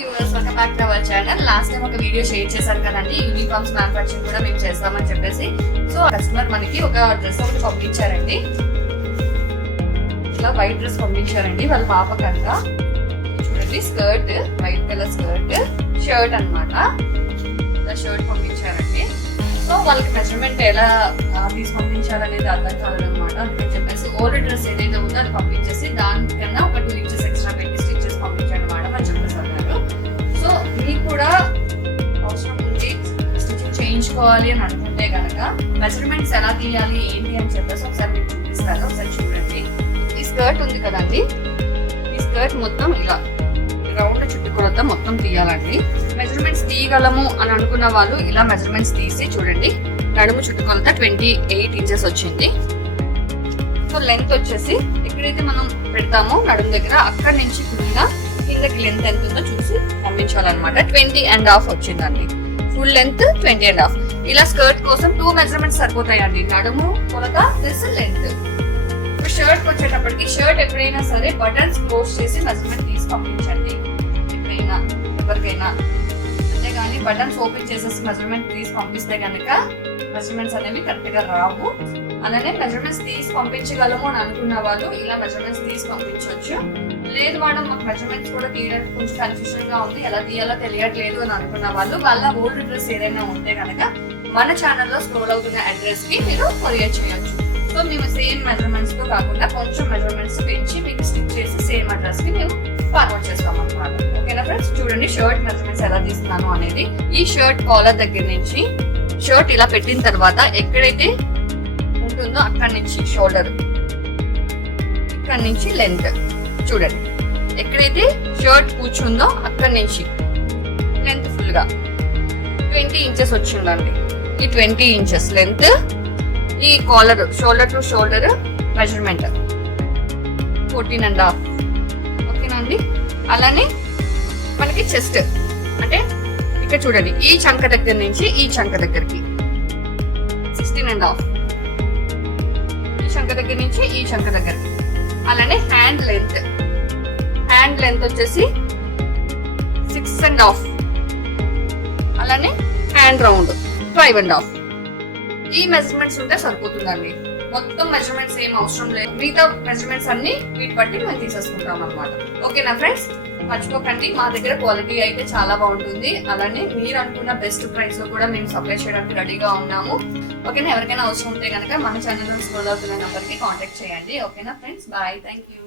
Viewers, welcome back to our channel. Last time ఒక video share చేశాను కదండి, uniforms manufacturing కూడా మేము చేస్తామని చెప్పేసి. సో కస్టమర్ మనకి ఒక డ్రెస్ ఒకటి పంపించారండి. ఇట్లా వైట్ డ్రెస్ పంపించారండి వాళ్ళ పాపకంతా. చూడండి, skirt, white colour skirt, shirt అన్నమాట. ఇలా షర్ట్ పంపించారండి. సో వాళ్ళకి మెజర్మెంట్ ఎలా తీసి పంపించాలనేది అర్థం కాలేదన్నమాట. అందుకని చెప్పేసి ఓల్డ్ డ్రెస్ ఏదైతే ఉందో అది పంపించేసి దానికన్నా ఒక 2 ఇంచెస్ ఎక్స్ట్రా పెట్టి స్టిచెస్ పంపించండి మేడం అని చెప్పేసి అన్నారు. సో మీకు కూడా అవసరం ఉంది స్టిచింగ్ చేయించుకోవాలి అని అనుకుంటే కనుక మెజర్మెంట్స్ ఎలా తీయాలి ఏంటి అని చెప్పేసి ఒకసారి మీకు చూపిస్తాను. ఒకసారి చూడండి. ఈ స్కర్ట్ ఉంది కదండి, ఈ స్కర్ట్ మొత్తం ఇలా రౌండ్ చుట్టుకొలత మొత్తం తీయాలండి. మెజర్మెంట్స్ తీయగలము అని అనుకున్న వాళ్ళు ఇలా మెజర్మెంట్స్ తీసి చూడండి. నడుము చుట్టుకొలత 28 ఇంచెస్ వచ్చింది. సో లెంత్ వచ్చేసి ఎక్కడైతే మనం పెడతామో నడుము దగ్గర అక్కడి నుంచి ఫుల్గా కిందకి లెంత్ ఎంత ఉందో చూసి పంపించాలన్నమాట. 20.5 వచ్చిందండి. Full length 20.5. ఇలా స్కర్ట్ కోసం 2 మెజర్మెంట్స్ సరిపోతాయండి, నడుము కొలత ప్లస్ లెంత్. ఇప్పుడు షర్ట్ వచ్చేటప్పటికి షర్ట్ ఎప్పుడైనా సరే బటన్స్ క్లోజ్ చేసి మెజర్మెంట్ తీసి పంపించండి. ఎప్పుడైనా ఎవరికైనా అంతేగాని బటన్స్ ఓపెన్ చేసేసి మెజర్మెంట్ తీసి పంపిస్తే కనుక మెజర్మెంట్స్ అనేవి కరెక్ట్ గా రావు. అలానే మెజర్మెంట్స్ తీసి పంపించగలము అని అనుకున్న వాళ్ళు ఇలా మెజర్మెంట్స్ తీసి పంపించవచ్చు. లేదు మేడం మాకు మెజర్మెంట్స్ కూడా తీయడానికి కొంచెం కన్ఫ్యూజన్ గా ఉంది, ఎలా తీయాలో తెలియట్లేదు అని అనుకున్న వాళ్ళు వాళ్ళ ఓల్డ్ డ్రెస్ ఏదైనా ఉంటే కనుక మన ఛానల్లో స్క్రోల్ అవుతున్న అడ్రస్ కి మీరు కొరియర్ చేయొచ్చు. సో మేము సేమ్ మెజర్మెంట్స్ తో కాకుండా కొంచెం మెజర్మెంట్స్ పెంచి మీకు స్టిచ్ చేసి సేమ్ అడ్రస్ కి మేము ఫార్వర్డ్ చేస్తాం అన్నమాట. ఓకేనా ఫ్రెండ్స్, చూడండి షర్ట్ మెజర్మెంట్స్ ఎలా తీస్తున్నాను అనేది. ఈ షర్ట్ కాలర్ దగ్గర నుంచి షర్ట్ ఇలా పెట్టిన తర్వాత ఎక్కడైతే ఉంటుందో అక్కడి నుంచి షోల్డర్, ఇక్కడ నుంచి లెంత్ చూడండి. ఎక్కడైతే షర్ట్ కూర్చుందో అక్కడి నుంచి లెంత్ ఫుల్ గా 20 ఇంచెస్ వచ్చిందండి. ఈ 20 ఇంచెస్ లెంత్ ఈ collar shoulder to shoulder measurement 14.5. ఓకేనా అండి. అలానే మనకి చెస్ట్ అంటే ఇక్కడ చూడండి, ఈ చంక దగ్గర నుంచి ఈ చంక దగ్గరికి 16.5. ఈ చంక దగ్గర నుంచి ఈ చంక దగ్గరికి. అలానే హ్యాండ్ లెంత్ వచ్చేసి 6.5. అలానే హ్యాండ్ రౌండ్ 5.5. ఈ మెజర్మెంట్స్ ఉంటే సరిపోతుందండి. మొత్తం మెజర్మెంట్స్ ఏం అవసరం లేదు. మిగతా మెజర్మెంట్స్ అన్ని వీటి బట్టి మేము తీసేసుకుంటాం అన్నమాట. ఓకేనా ఫ్రెండ్స్, మర్చిపోకండి మా దగ్గర క్వాలిటీ అయితే చాలా బాగుంటుంది. అలానే మీరు అనుకున్న బెస్ట్ ప్రైస్ లో కూడా మేము సప్లై చేయడానికి రెడీగా ఉన్నాము. ఓకేనా, ఎవరికైనా అవసరం ఉంటే కనుక మన ఛానల్ స్క్రోల్ అవుతున్న నెంబర్ కి కాంటాక్ట్ చేయండి. ఓకేనా ఫ్రెండ్స్, బాయ్, థ్యాంక్ యూ.